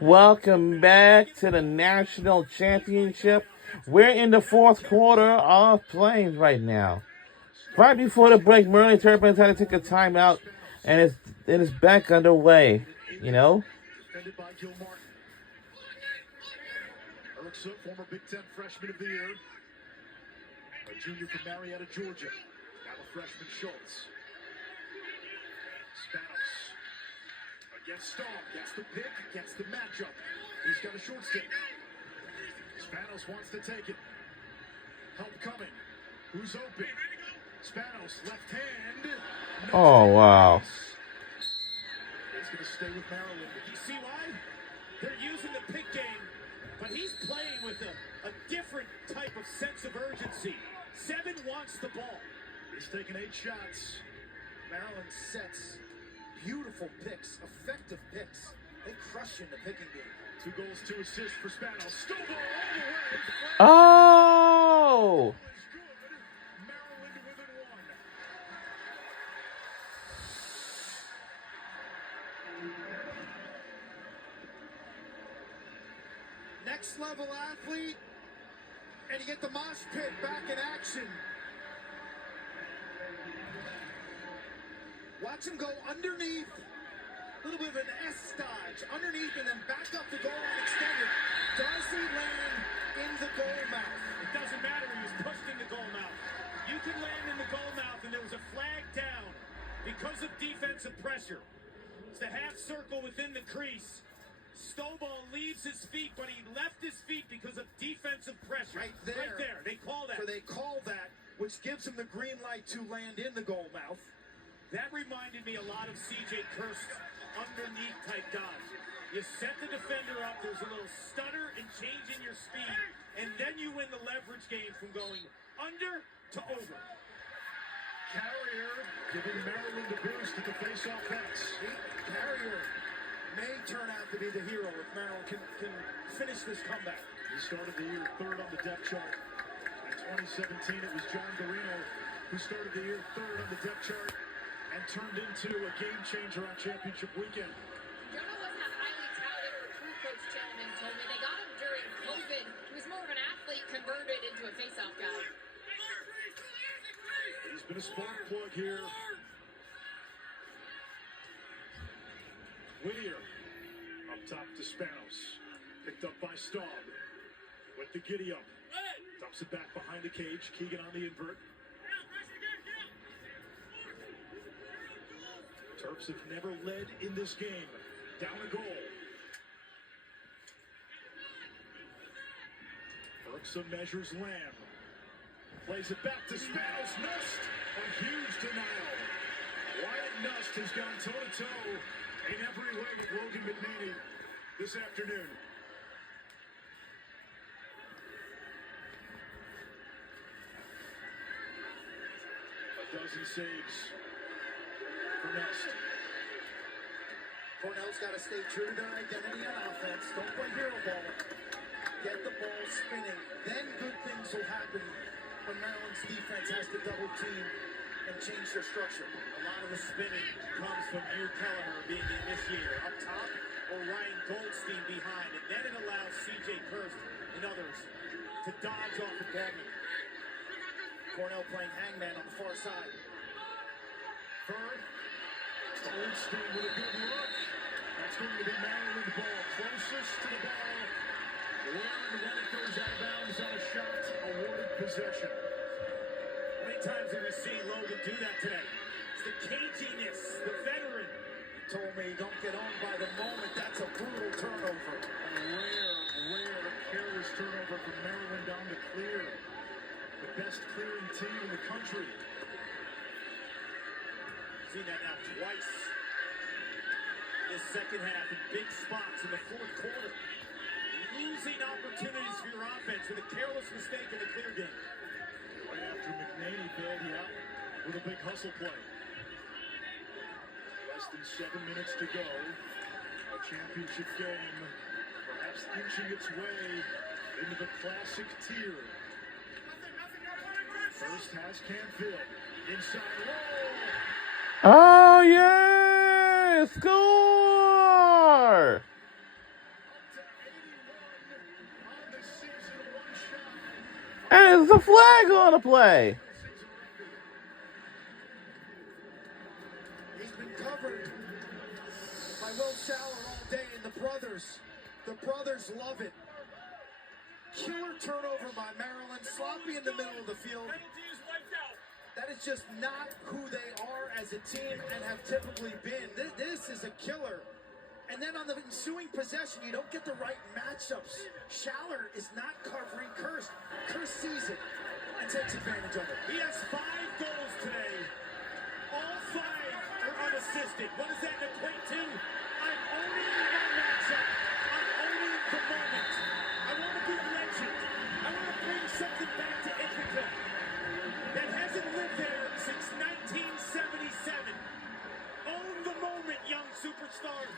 Welcome back to the National Championship. We're in the fourth quarter of playing right now. Right before the break, Maryland Terrapins had to take a timeout, and it's back underway. You know. Defended by Gil Martin. Erksa, former Big Ten freshman of the year. A junior from Marietta, Georgia. Now a freshman, Schultz. Spanos. Against Staub. Gets the pick. Gets the matchup. He's got a short stick. Spanos wants to take it. Help coming. Who's open? Spanos, left hand. No oh, wow. He's going to stay with Maryland. You see why? They're using the pick game, but he's playing with a different type of sense of urgency. 7 wants the ball. He's taken 8 shots. Maryland sets beautiful picks, effective picks. They crush in the picking game. 2 goals, 2 assists for Spanos. Still ball all the way. Oh! Maryland within 1. Next level athlete, and you get the mosh pit back in action. Watch him go underneath, a little bit of an S dodge, underneath and then back up the goal line extended. Does he land in the goal mouth? It doesn't matter, he was pushed in the goal mouth. You can land in the goal mouth and there was a flag down because of defensive pressure. It's the half circle within the crease. Stovall leaves his feet, but he left his feet because of defensive pressure. Right there. They call that. So they call that, which gives him the green light to land in the goal mouth. That reminded me a lot of C.J. Kirst's underneath type dodge. You set the defender up, there's a little stutter and change in your speed, and then you win the leverage game from going under to over. Carrier giving Maryland a boost at the face-off pass. Carrier may turn out to be the hero if Maryland can finish this comeback. He started the year 3rd on the depth chart. In 2017, it was John Garino who started the year 3rd on the depth chart and turned into a game changer on championship weekend. Jonah wasn't a highly touted recruit, Coach Tillman told me. They got him during COVID. He was more of an athlete converted into a face-off guy. He's been a spark plug here. Whittier up top to Spanos. Picked up by Staub. With the giddy up. Dumps it back behind the cage. Keegan on the invert. Terps have never led in this game. Down a goal. Erksa measures Lamb. Plays it back to Spanos. Nust. A huge denial. Wyatt Nust has gone toe-to-toe in every way with Logan McNaney this afternoon. A dozen saves for Nust. Cornell's got to stay true to their identity on offense. Don't play hero ball. Get the ball spinning. Then good things will happen when Maryland's defense has to double team and change their structure. A lot of the spinning comes from Hugh Kelleher being the initiator up top or Ryan Goldstein behind. And then it allows C.J. Kirst and others to dodge off the ballman. Cornell playing hangman on the far side. Firth. Goldstein with a good look. That's going to be Maryland ball. Closest to the ball. Learned when it goes out of bounds on a shot. Awarded possession. How many times have we seen Logan do that today? It's the caginess, the veteran. He told me don't get on by the moment. That's a brutal turnover. A rare, careless turnover from Maryland down to clear. The best clearing team in the country. Seen that now twice in the second half in big spots in the fourth quarter. Losing opportunities for your offense with a careless mistake in the clear game. Right after McNaney bailed you out with a big hustle play. Less than 7 minutes to go. A championship game perhaps inching its way into the classic tier. First has Canfield. Inside low. Oh, yeah! Score! score. And it's a flag on the play. He's been covered by Will Schaller all day, and the brothers love it. Killer turnover by Maryland, sloppy in the middle of the field. That is just not who they are as a team and have typically been. This is a killer. And then on the ensuing possession, you don't get the right matchups. Schaller is not covering Kirst. Kirst sees it and takes advantage of it. He has 5 goals today. All 5 are unassisted. What does that equate to? I'm owning my matchup. I'm owning the moment. I want to be a legend. I want to bring something back to Ithaca that hasn't lived there since 1977. Own the moment, young superstar.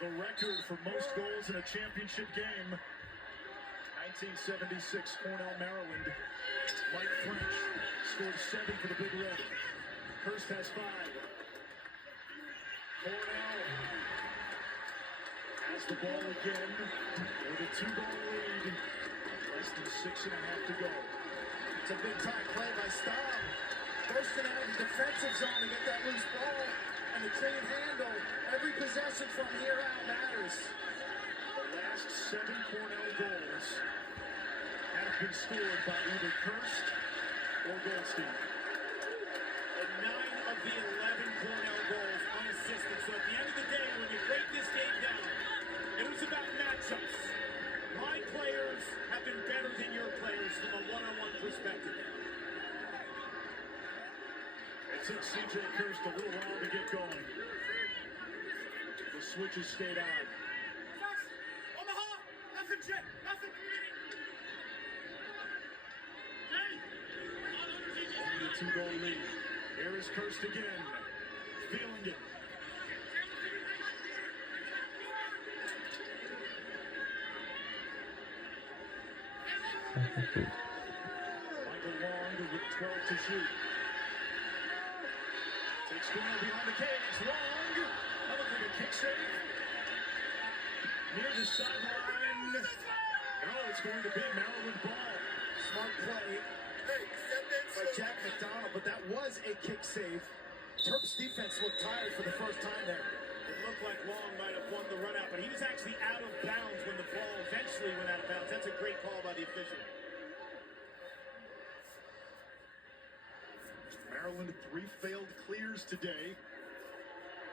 The record for most goals in a championship game. 1976 Cornell, Maryland. Mike French scored 7 for the Big Red. Kirst has 5. Cornell has the ball again with a 2-goal lead. Less than 6.5 to go. It's a big time play by Staub. Bursting out of the defensive zone to get that loose ball and a clean handle. Every possession from here out matters. The last 7 Cornell goals have been scored by either Kirst or Goldstein. And 9 of the 11 Cornell goals unassisted. So at the end of the day, when you break this game down, it was about matchups. My players have been better than your players from a one-on-one perspective. It took C.J. Kirst a little while to get going. The switches stayed on. Omaha, nothing check, nothing. Only a 2-goal lead. Here is Kirst again. Feeling it. Michael Long with 12 to shoot. Takes Cornell behind the cage. Long. That looks like a kick save. Near the sideline. Oh, it's going to be Maryland ball. Smart play by Jack McDonald, but that was a kick save. Terps defense looked tired for the first time there. It looked like Long might have won the run out, but he was actually out of bounds when the ball eventually went out of bounds. That's a great call by the official. Maryland 3 failed clears today.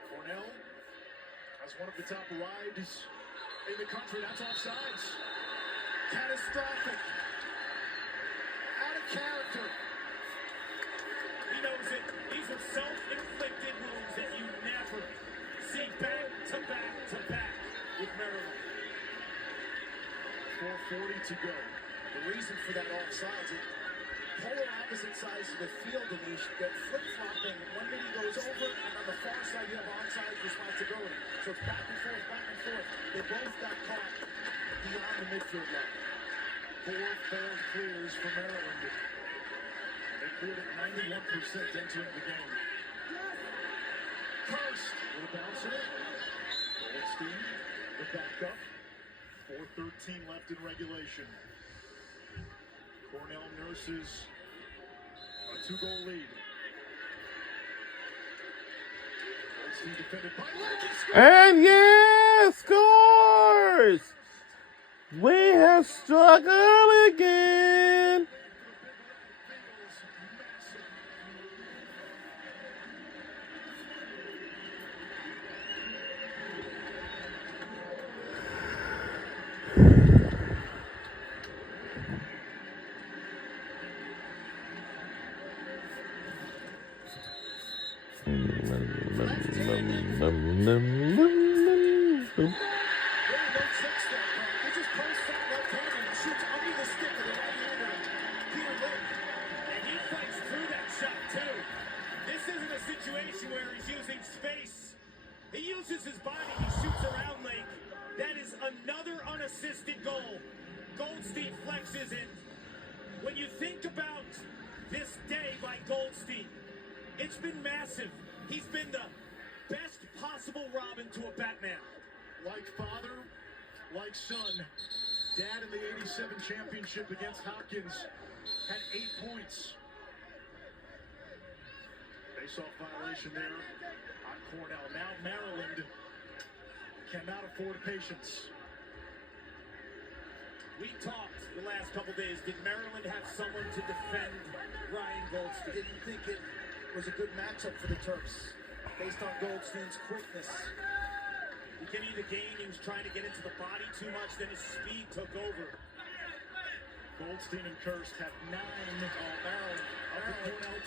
Cornell has one of the top rides in the country. That's offsides. Catastrophic. Out of character. He knows it. These are self-inflicted wounds that you never see back to back to back with Maryland. 4:40 to go. The reason for that offsides is polar opposite sides of the field, and you get flip-flopping. One minute goes over, and on the far side you have onside responsibility. So it's back and forth, back and forth. They both got caught beyond the midfield line. 4 failed clears for Maryland. They cleared at 91% entering the game. Kirst with a bouncer. Goldstein, the backup. 4:13 left in regulation. Cornell nurses a 2-goal lead. Goldstein defended by Lincoln. And yeah, scores! We have struggled again. assisted goal. Goldstein flexes in. When you think about this day by Goldstein, it's been massive. He's been the best possible Robin to a Batman. Like father, like son. Dad in the 87 championship against Hopkins had 8 points. Face-off violation there on Cornell. Now Maryland cannot afford patience. We talked the last couple days. Did Maryland have someone to defend Ryan Goldstein? Didn't think it was a good matchup for the Terps based on Goldstein's quickness. Beginning of the game, he was trying to get into the body too much, then his speed took over. Goldstein and Kirst have 9. Maryland up to Cornell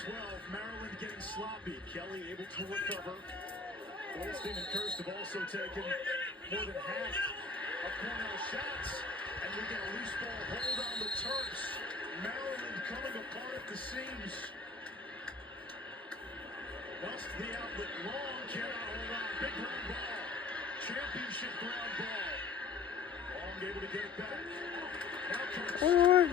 12. Maryland getting sloppy. Kelly able to recover. Goldstein and Kirst have also taken more than half of Cornell shots. And we get a loose ball hold on the Terps. Maryland coming apart at the seams. Bust the outlet long. Cannot hold on. Big ground ball. Championship ground ball. Long able to get it back. Now Kirst. Oh,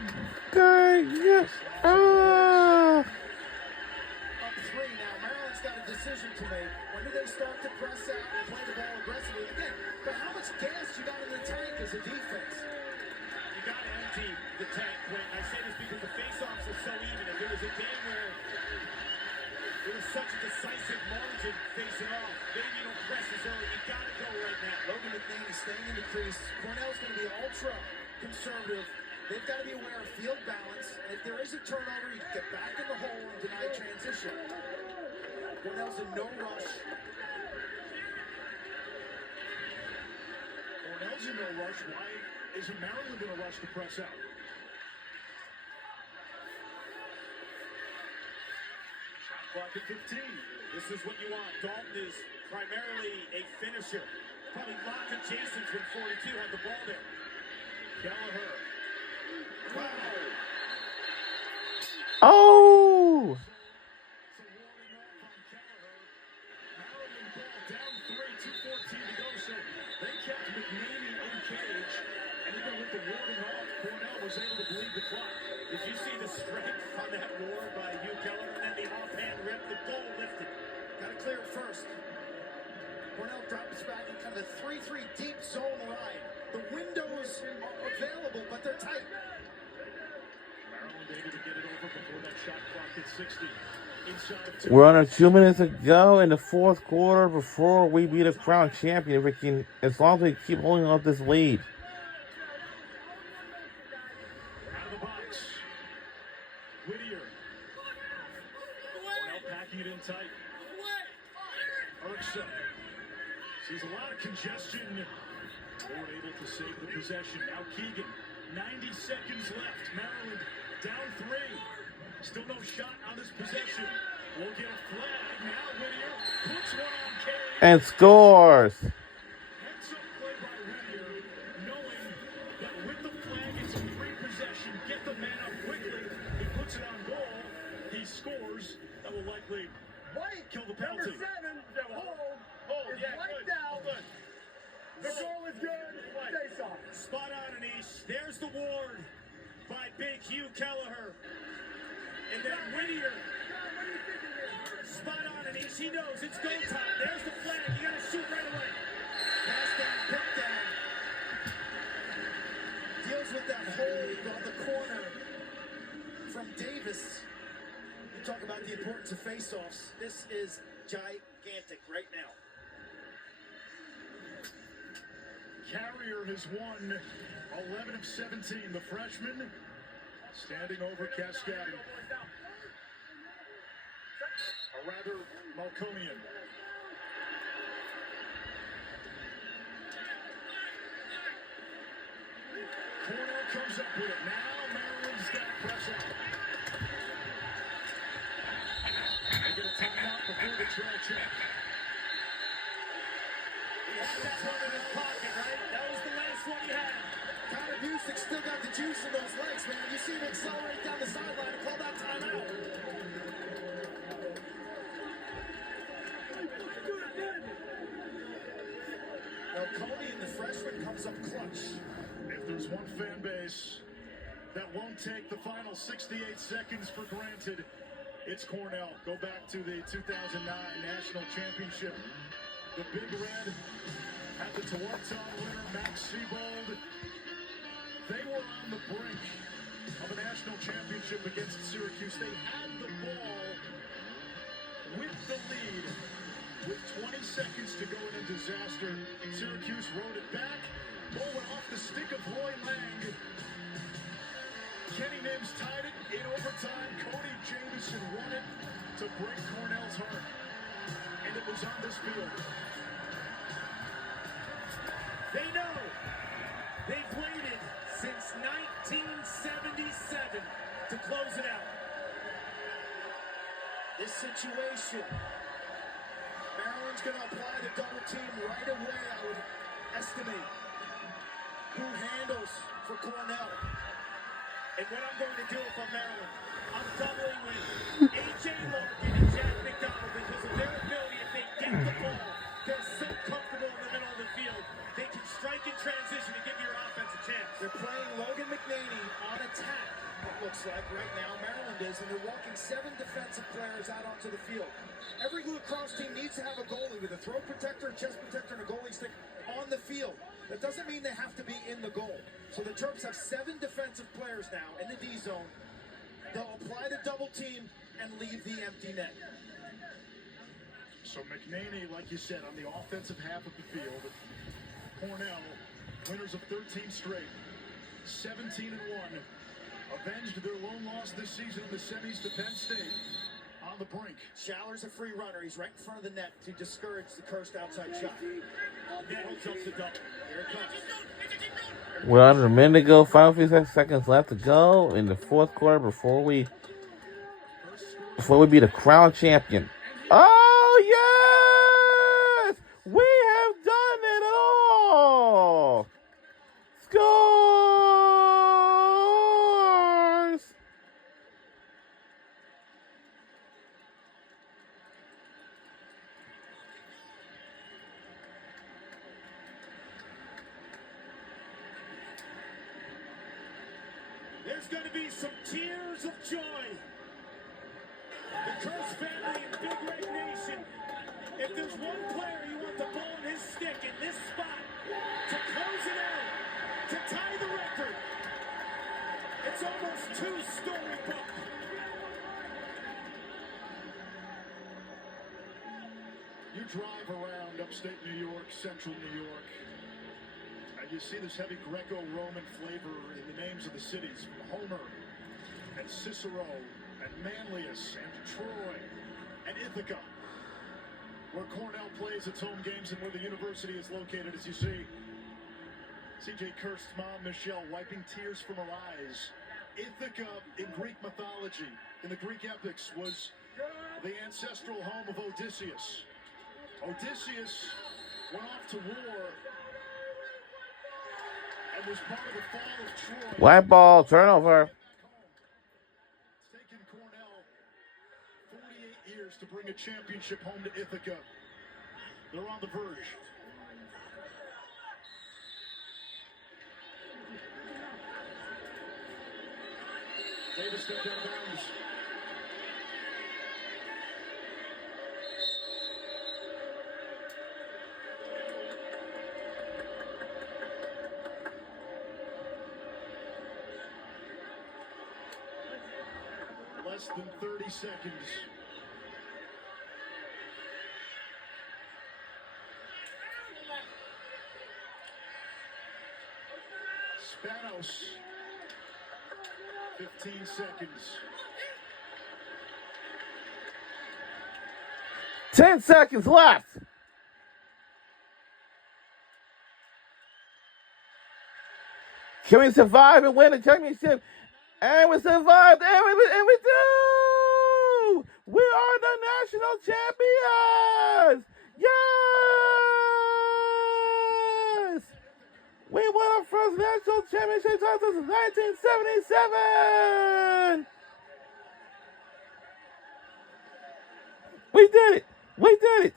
God, yes. Ah. Up 3 now. Maryland's got a decision to make. When do they start to press out and play the ball aggressively? Again, but how much gas you got in the tank as a defense? You got to empty the tank, Quinn. I say this because the face-offs are so even. If it was a game where there was such a decisive margin facing off, maybe you don't press as early. You got to go right now. Logan McNeely is staying in the crease. Cornell's going to be ultra conservative. They've got to be aware of field balance. And if there is a turnover, you can get back in the hole and deny transition. Cornell's in no rush. Cornell's in no rush. Why isn't Maryland in a rush to press out? Shot clock at 15. This is what you want. Dalton is primarily a finisher. Probably lock adjacent when 42 had the ball there. Gallagher. Wow. Oh! It's a warning off on Gallagher. Maryland ball down 3, 2:14 to go. So they kept McNeely in cage. And even with the warning off, Cornell was able to bleed the clock. Did you see the strength on that war by Hugh Keller? And then the offhand rip, the goal lifted. Got to clear it first. Cornell drops back in kind of a 3-3 deep zone line. The windows are available, but they're tight. Maryland able to get it over before that shot clock at 60. Inside of 2. We're under 2 minutes to go in the fourth quarter before we beat a crown champion. If we can, as long as we keep holding up this lead. Out of the box. Whittier. Cornell packing it in tight. Erksa. Sees a lot of congestion. Ford able to save the possession. Now Keegan. 90 seconds left. Maryland down 3. Still no shot on this possession. We'll get a flag. Now Whittier puts one on Cage. And scores. Heads up play by Whittier, knowing that with the flag it's a free possession. Get the man up quickly. He puts it on goal. He scores. That will likely kill the penalty. Number 7, hold Yeah, wiped good. out. Good. The goal is good. Face off. Spot on, Anish. There's the ward by Big Hugh Kelleher. And then Whittier. Spot on, Anish. He knows it's go time. There's the flag. You got to shoot right away. Pass down, pick down. Deals with that hold on the corner from Davis. You talk about the importance of face-offs. This is gigantic right now. Carrier has won 11 of 17. The freshman standing over Cascadi. Or rather, Malconian. Cornell comes up with it. Now Maryland's got to press out. They get a timeout before the trail check. He had that one in his pocket, right? That was the last one he had. Connor Busick still got the juice in those legs, man. You see him accelerate down the sideline and call that timeout. Now Cody, the freshman, comes up clutch. There's one fan base that won't take the final 68 seconds for granted. It's Cornell. Go back to the 2009 National Championship. The Big Red had the Tewaaraton winner, Max Seabold. They were on the brink of a national championship against Syracuse. They had the ball with the lead. With 20 seconds to go in a disaster, Syracuse rode it back. Ball went off the stick of Roy Lang. Kenny Mims tied it in overtime. Cody Jamieson won it to break Cornell's heart. And it was on this field. They know they've waited since 1977 to close it out. This situation, Maryland's going to apply the double team right away, I would estimate. Who handles for Cornell? And what I'm going to do if I'm Maryland, I'm doubling with A.J. Larkin and Jack McDonald because of their ability, if they get the ball, they're so comfortable in the middle of the field, they can strike in transition and give your offense a chance. They're playing Logan McNaney on attack, it looks like right now, Maryland is, and they're walking 7 defensive players out onto the field. Every lacrosse team needs to have a goalie with a throw protector, a chest protector, and a goalie stick on the field. That doesn't mean they have to be in the goal. So the Terps have 7 defensive players now in the D zone. They'll apply the double team and leave the empty net. So McNaney, like you said, on the offensive half of the field. Cornell, winners of 13 straight, 17-1. Avenged their lone loss this season in the semis to Penn State. On the brink. Shaller's a free runner. He's right in front of the net to discourage the cursed outside shot. Nettle jumps the double. Here it comes. We're under a minute to go. Final few seconds left to go in the fourth quarter before we be the crown champion. Oh yes, we have done it all. Scores. There's going to be some tears of joy. The Curse family and Big Red Nation, if there's one player you want the ball in his stick in this spot to close it out, to tie the record, it's almost 2-story book. You drive around upstate New York, central New York, and you see this heavy Greco-Roman flavor in the names of the cities. Homer and Cicero and Manlius and Troy and Ithaca, where Cornell plays its home games and where the university is located. As you see, C.J. Kirst's mom, Michelle, wiping tears from her eyes. Ithaca, in Greek mythology, in the Greek epics, was the ancestral home of Odysseus. Odysseus went off to war and was part of the fall of Troy. White ball turnover. It's taken Cornell 48 years to bring a championship home to Ithaca. They're on the verge. Davis stepped out of bounds. Less than 30 seconds. Spanos. 15 seconds. 10 seconds left. Can we survive and win the championship? And we survived, and we do! We are the national champions! Yes! We won our first national championship title since 1977! We did it! We did it!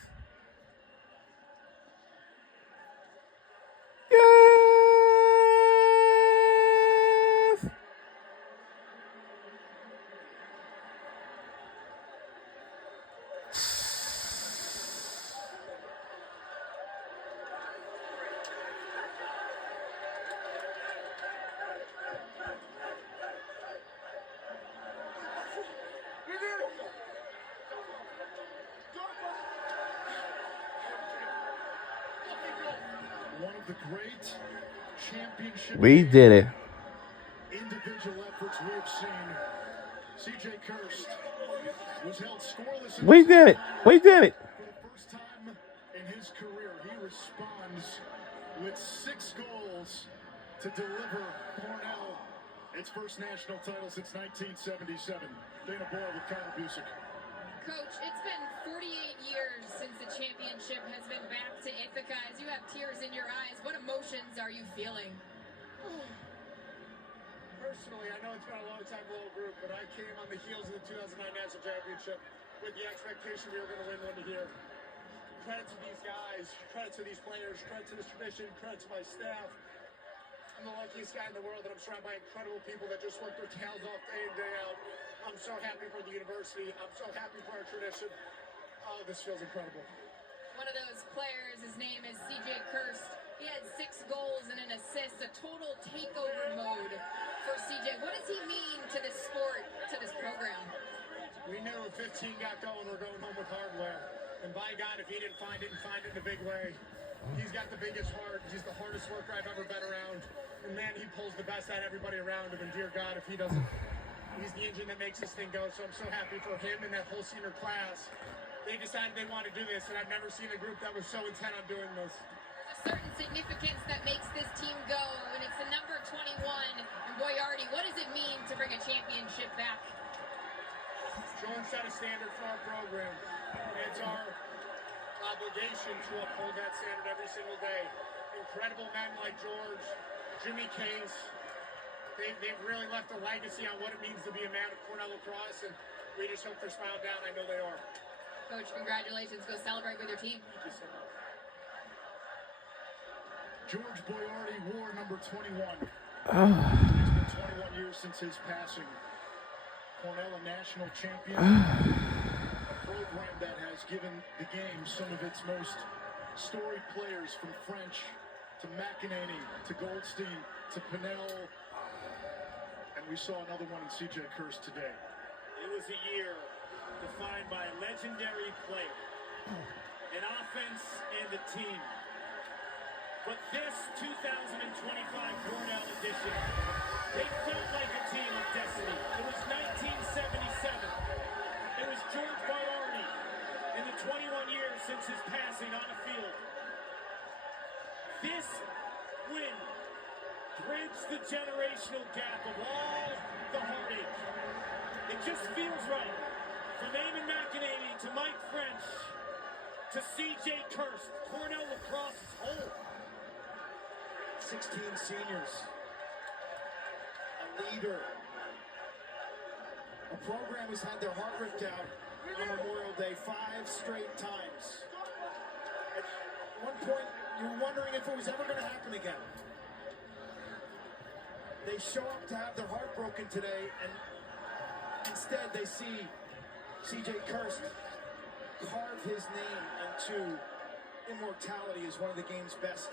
of the great championship We did it. individual efforts we've seen. C.J. Kirst was held scoreless. We did it. We did it. For the first time in his career, he responds with 6 goals to deliver Cornell its first national title since 1977. Dana Boyle with Kyle Busick. Coach, it's been 48 years since the championship has been back to Ithaca. As you have tears in your eyes, what emotions are you feeling? Personally, I know it's been a long time, little group, but I came on the heels of the 2009 National Championship with the expectation we were going to win one here. Credit to these guys, credit to these players, credit to this tradition, credit to my staff. I'm the luckiest guy in the world, and I'm surrounded by incredible people that just work their tails off day in, day out. I'm so happy for the university. I'm so happy for our tradition. Oh, this feels incredible. One of those players, his name is C.J. Kirst. He had 6 goals and an assist, a total takeover mode for C.J. What does he mean to this sport, to this program? We knew if 15 got going, we're going home with hardware. And by God, if he didn't find it and find it in a big way, he's got the biggest heart. He's the hardest worker I've ever been around. And man, he pulls the best out of everybody around him. And dear God, if he doesn't, he's the engine that makes this thing go. So I'm so happy for him and that whole senior class. They decided they want to do this, and I've never seen a group that was so intent on doing this. There's a certain significance that makes this team go, and it's the number 21 and Boyardi. What does it mean to bring a championship back? Sean set a standard for our program. It's our obligation to uphold that standard every single day. Incredible men like George, Jimmy Case. They've really left a legacy on what it means to be a man of Cornell lacrosse, and we just hope they're smiled down. I know they are. Coach, congratulations. Go celebrate with your team. Thank you so much. George Boyardi wore number 21. It's been 21 years since his passing. Cornell, a national champion, a program that has given the game some of its most storied players, from French to McEnany to Goldstein to Pinnell, and we saw another one in C.J. Kirst today. It was a year defined by a legendary player, an offense, and a team. But this 2025 Cornell edition, they felt like a team of destiny. It was 1977. It was George Boyardi in the 21 years since his passing on the field. This win bridged the generational gap of all the heartache. It just feels right. From Eamon McEnany to Mike French to C.J. Kirst, Cornell lacrosse is whole. 16 seniors, a leader, a program who's had their heart ripped out on Memorial Day 5 straight times. At one point, you were wondering if it was ever going to happen again. They show up to have their heart broken today, and instead they see C.J. Kirst carve his name into immortality as one of the game's best.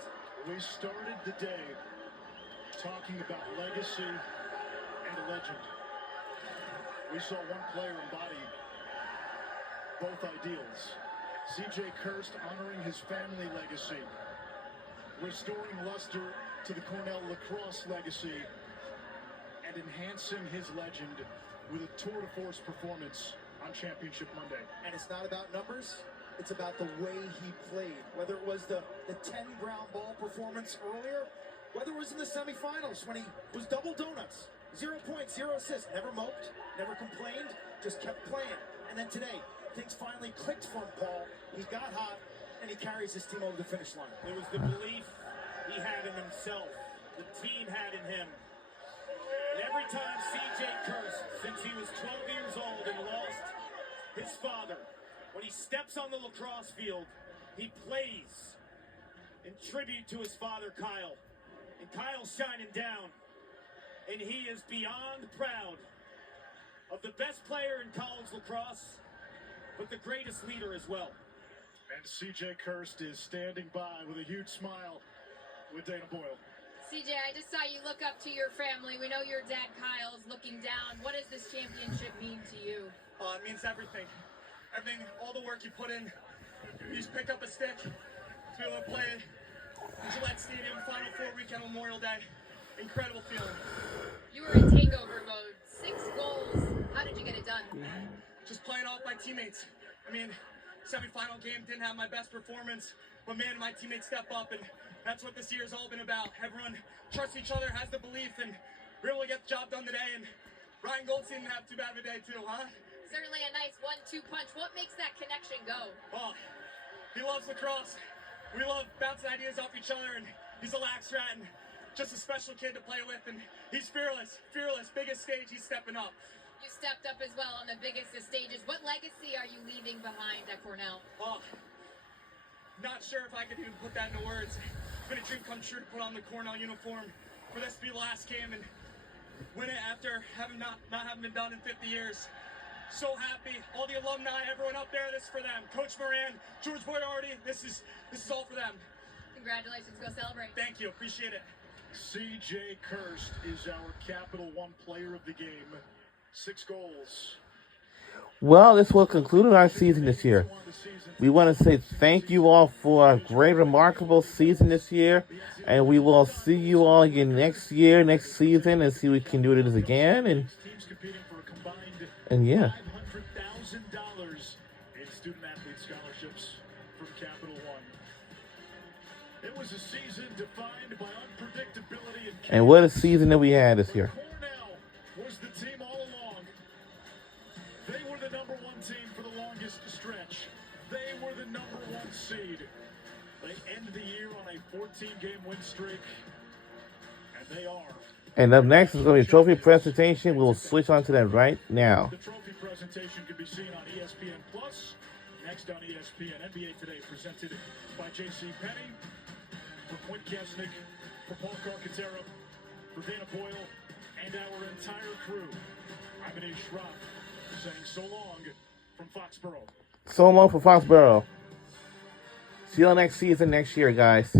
We started the day talking about legacy and a legend. We saw one player embody both ideals. C.J. Kirst honoring his family legacy, restoring luster to the Cornell lacrosse legacy, and enhancing his legend with a tour de force performance on Championship Monday. And it's not about numbers. It's about the way he played. Whether it was the 10 ground ball performance earlier, whether it was in the semifinals when he was double donuts, 0 points, 0 assists, never moped, never complained, just kept playing. And then today, things finally clicked for him, Paul. He got hot, and he carries his team over the finish line. It was the belief he had in himself, the team had in him. And every time C.J. Kirst, since he was 12 years old and lost his father, when he steps on the lacrosse field, he plays in tribute to his father, Kyle. And Kyle's shining down, and he is beyond proud of the best player in college lacrosse, but the greatest leader as well. And C.J. Kirst is standing by with a huge smile with Dana Boyle. CJ, I just saw you look up to your family. We know your dad, Kyle, is looking down. What does this championship mean to you? It means everything. Everything, all the work you put in. You just pick up a stick to be able to play it. Gillette Stadium, Final Four weekend, Memorial Day. Incredible feeling. You were in takeover mode. 6 goals. How did you get it done? Just playing off my teammates. I mean, semifinal game didn't have my best performance, but man, my teammates step up, and that's what this year has all been about. Everyone trusts each other, has the belief, and we're able to get the job done today. And Ryan Goldstein didn't have too bad of a day too, huh? Certainly a nice 1-2 punch. What makes that connection go? Oh, he loves lacrosse. We love bouncing ideas off each other, and he's a lax rat and just a special kid to play with, and he's fearless. Biggest stage, he's stepping up. You stepped up as well on the biggest of stages. What legacy are you leaving behind at Cornell? Oh, not sure if I could even put that into words. It's been a dream come true to put on the Cornell uniform, for this to be the last game and win it after not having been done in 50 years. So happy. All the alumni, everyone up there, this is for them. Coach Moran, George Boyardi, this is all for them. Congratulations. Go celebrate. Thank you. Appreciate it. CJ Kirst is our Capital One player of the game. 6 goals. Well, this will conclude our season this year. We want to say thank you all for a great, remarkable season this year. And we will see you all again next year, next season, and see if we can do it again. Teams competing for a combined And yeah. $500,000 in student-athlete scholarships from Capital One. It was a season defined by unpredictability And what a season that we had this year. Cornell was the team all along. They were the number 1 team for the longest stretch. They were the number 1 seed. They end the year on a 14-game win streak, and they are. And up next is going to be a trophy presentation. We'll switch on to that right now. The trophy presentation can be seen on ESPN Plus. Next on ESPN, NBA Today, presented by J.C. Penney. For Quint Kesnick, for Paul Carcaterra, for Dana Boyle, and our entire crew, I'm Anish Shroff, saying so long from Foxborough. So long for Foxborough. See you all next season, next year, guys.